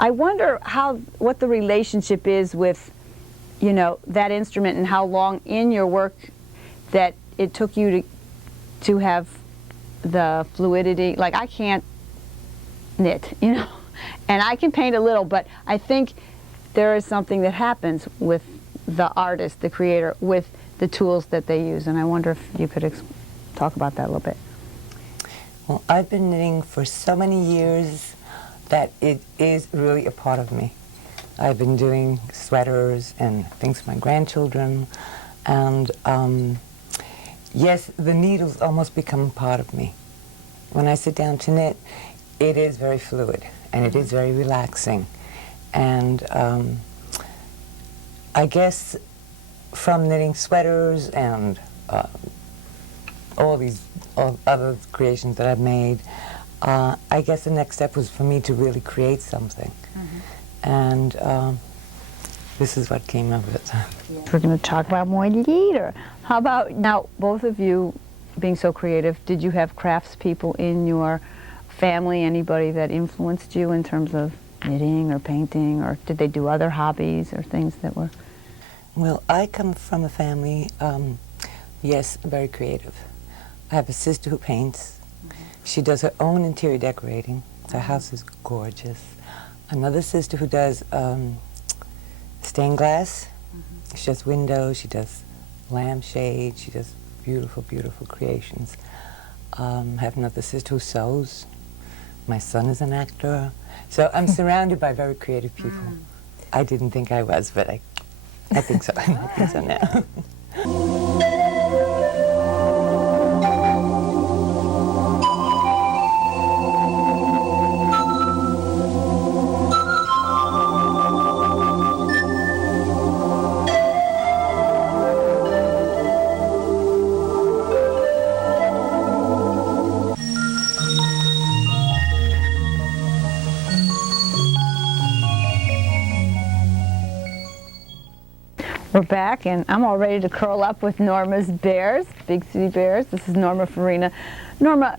I wonder what the relationship is with, you know, that instrument, and how long in your work that it took you to have the fluidity. Like, I can't knit, you know, and I can paint a little, but I think there is something that happens with the artist, the creator, with the tools that they use, and I wonder if you could talk about that a little bit. Well, I've been knitting for so many years that it is really a part of me. I've been doing sweaters and things for my grandchildren, and yes, the needles almost become part of me. When I sit down to knit, it is very fluid, and it is very relaxing. And I guess from knitting sweaters and all other creations that I've made, I guess the next step was for me to really create something. And this is what came of it. We're going to talk about more later. How about now, both of you being so creative, did you have craftspeople in your family, anybody that influenced you in terms of knitting or painting, or did they do other hobbies or things that were? Well, I come from a family, yes, very creative. I have a sister who paints. She does her own interior decorating. Her house is gorgeous. Another sister who does stained glass. She does windows, she does lampshades, she does beautiful, beautiful creations. I have another sister who sews. My son is an actor. So I'm surrounded by very creative people. I didn't think I was, but I think so. I think so now. We're back, and I'm all ready to curl up with Norma's bears, Big City Bears. This is Norma Farina. Norma,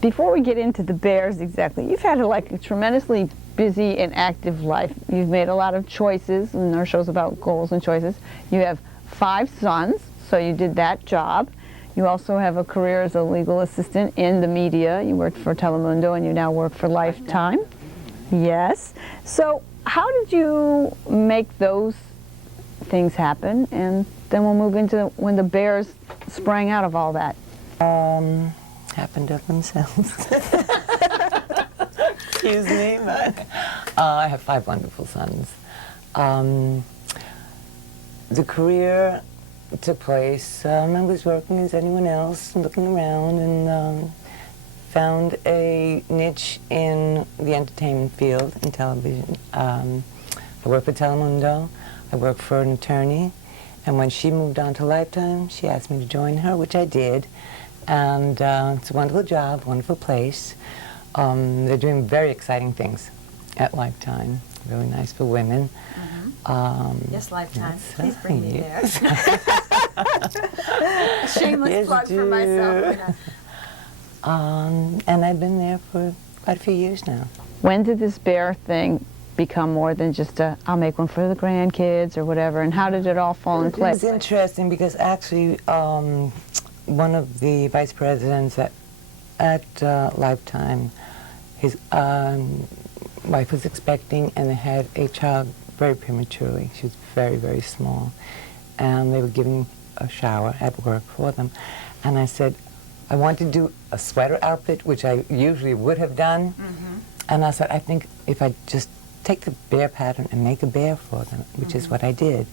before we get into the bears exactly, you've had a tremendously busy and active life. You've made a lot of choices, and our show's about goals and choices. You have 5 sons, so you did that job. You also have a career as a legal assistant in the media. You worked for Telemundo, and you now work for Lifetime. Yes. So how did you make those things happen? And then we'll move into when the bears sprang out of all that. Happened of themselves. Excuse me, but I have 5 wonderful sons. The career took place. I was working as anyone else, looking around, and found a niche in the entertainment field in television. I worked for Telemundo. I worked for an attorney, and when she moved on to Lifetime, she asked me to join her, which I did. And it's a wonderful job, wonderful place. They're doing very exciting things at Lifetime. Really nice for women. Yes, Lifetime. Yes, Please bring me there. yes. Shameless Yes, plug for myself. And I've been there for quite a few years now. When did this bear thing become more than just I'll make one for the grandkids or whatever, and how did it all fall in It place? was interesting because actually one of the vice presidents at Lifetime, his wife was expecting, and they had a child very prematurely. She was very, very small, and they were giving a shower at work for them. And I said, I want to do a sweater outfit, which I usually would have done. And I said, I think if I just take the bear pattern and make a bear for them, which is what I did.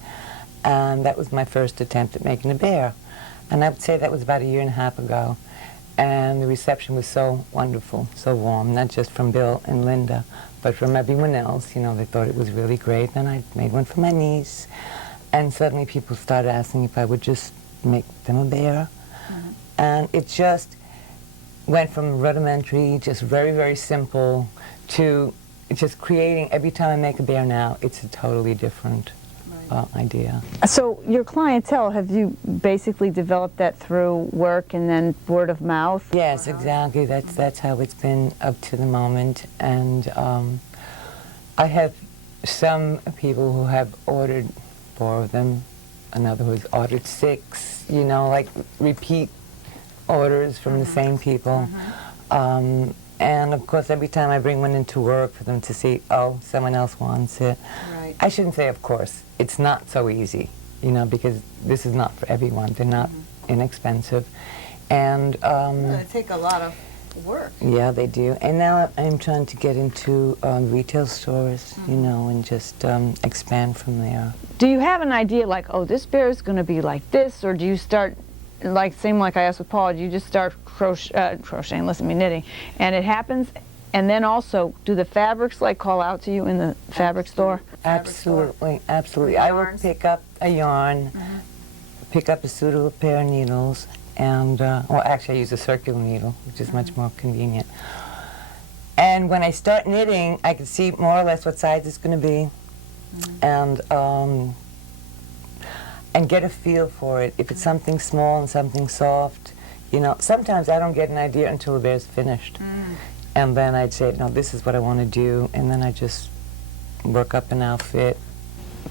And that was my first attempt at making a bear. And I would say that was about 1.5 years ago. And the reception was so wonderful, so warm, not just from Bill and Linda, but from everyone else. You know, they thought it was really great. And I made one for my niece. And suddenly people started asking if I would just make them a bear. And it just went from rudimentary, just very, very simple, to just creating. Every time I make a bear now, it's a totally different idea. So your clientele, have you basically developed that through work and then word of mouth? Yes, exactly. That's how it's been up to the moment. And I have some people who have ordered 4 of them, another who's ordered 6, you know, like repeat orders from the same people. And of course, every time I bring one into work for them to see, oh, someone else wants it. Right. I shouldn't say of course. It's not so easy, you know, because this is not for everyone. They're not inexpensive. And They take a lot of work. yeah, they do. And now I'm trying to get into retail stores, you know, and just expand from there. Do you have an idea like, oh, this bear is going to be like this, or do you start, like same like I asked with Paul, do you just start crocheting, listen to me, knitting, and it happens, and then also, do the fabrics like call out to you in the fabric store? Absolutely, absolutely. I will Yarns. pick up a yarn, pick up a suitable pair of needles, and, well, actually I use a circular needle, which is much more convenient. And when I start knitting, I can see more or less what size it's going to be, and get a feel for it. If it's something small and something soft, you know, sometimes I don't get an idea until the bear's finished. And then I'd say, no, this is what I want to do, and then I just work up an outfit.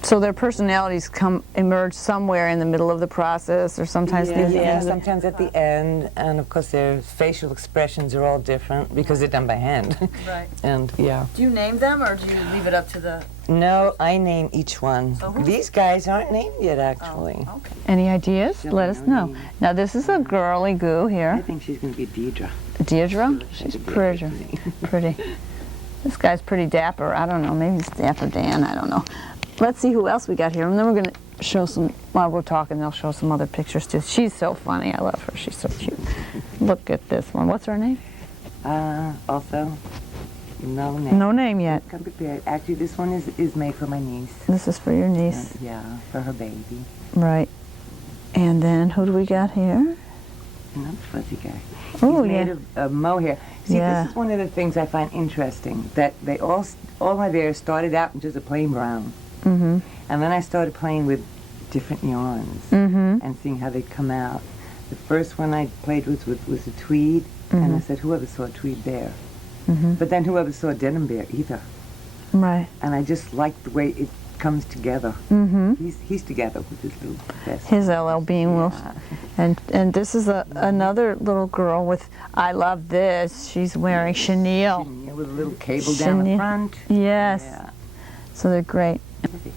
So their personalities emerge somewhere in the middle of the process, or sometimes near the Yeah, end. sometimes at the end, and of course their facial expressions are all different because they're done by hand. Right. And yeah. Do you name them, or do you leave it up to the... No, I name each one. So who- These guys aren't named yet, actually. Oh, okay. Any ideas? No, Let us no know. name. Now this is a girly goo I here. think she's going to be Deidre. Deirdre? She's That's a pretty. Beatrice name. Pretty. This guy's pretty dapper. I don't know. Maybe it's Dapper Dan. I don't know. Let's see who else we got here. And then we're going to show some, while we're talking, they'll show some other pictures too. She's so funny. I love her. She's so cute. Look at this one. What's her name? Also, no name. No name yet. Come prepared. Actually, this one is made for my niece. This is for your niece. Yeah, for her baby. Right. And then who do we got here? Another fuzzy guy. Oh, He's made yeah. of mohair. See, Yeah. this is one of the things I find interesting, that they all my bears started out in just a plain brown. Mm-hmm. And then I started playing with different yarns Mm-hmm. and seeing how they'd come out. The first one I played with was a tweed, and I said, whoever saw a tweed bear. Mm-hmm. But then whoever saw a denim bear either. Right. And I just like the way it comes together. Mm-hmm. He's together with his little vest. His LL Bean will. Yeah. And this is another little girl with, I love this. She's wearing chenille. With a little cable down the Chenille. front. Yes. Yeah. So they're great.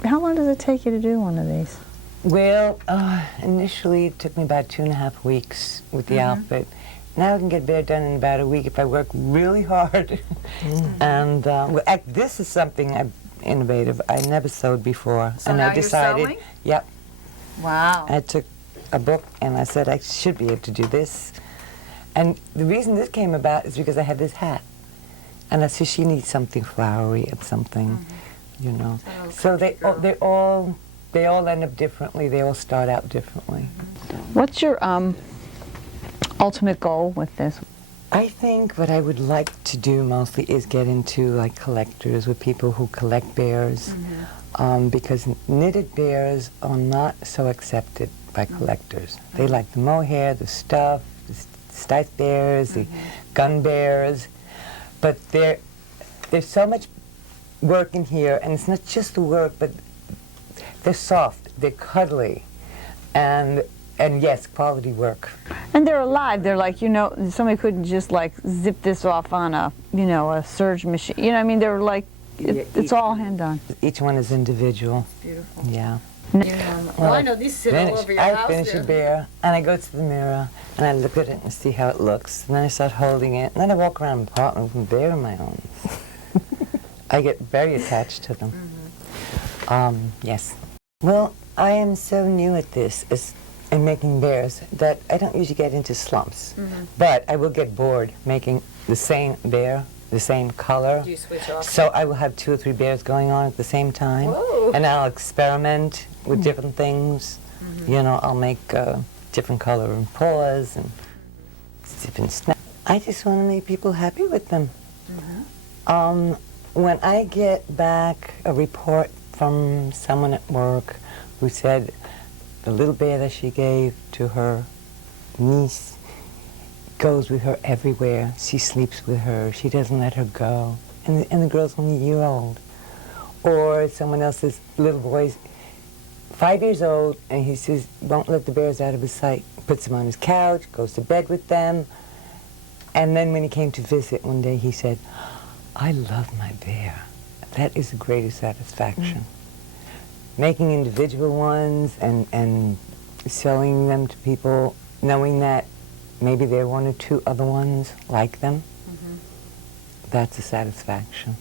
How long does it take you to do one of these? Well, initially it took me about 2.5 weeks with the outfit. Now I can get bear done in about a week if I work really hard. And well, this is something innovative. I never sewed before. So and now I decided, you're sewing? Yep. Wow. I took a book and I said I should be able to do this. And the reason this came about is because I had this hat. And I said she needs something flowery and something, you know. So they all end up differently. They all start out differently. What's your ultimate goal with this? I think what I would like to do mostly is get into like collectors, with people who collect bears, because knitted bears are not so accepted by collectors. They like the mohair, the stuff, the stipe bears, the gun bears, but there's so much work in here, and it's not just the work, but they're soft, they're cuddly, and yes, quality work. And they're alive. They're like, you know, somebody couldn't just like zip this off on a, you know, a serge machine. You know, I mean, they're like, it's all hand done. Each one is individual. Beautiful. Yeah. Well, I know these sit all over your I house finish there. a bear, and I go to the mirror, and I look at it and see how it looks, and then I start holding it, and then I walk around the apartment with a bear in my arms. I get very attached to them. Yes. Well, I am so new at this, in making bears, that I don't usually get into slumps. But I will get bored making the same bear, the same color. Do you switch off? So I will have 2 or 3 bears going on at the same time. Whoa. And I'll experiment with different things. You know, I'll make different color and paws and different snaps. I just want to make people happy with them. When I get back a report from someone at work who said the little bear that she gave to her niece goes with her everywhere. She sleeps with her. She doesn't let her go. And the girl's only a year old. Or someone else's little boy's 5 years old, and he says, won't let the bears out of his sight. Puts them on his couch, goes to bed with them. And then when he came to visit one day, he said, I love my bear. That is the greatest satisfaction. Making individual ones and selling them to people, knowing that maybe there are one or two other ones like them, that's a satisfaction.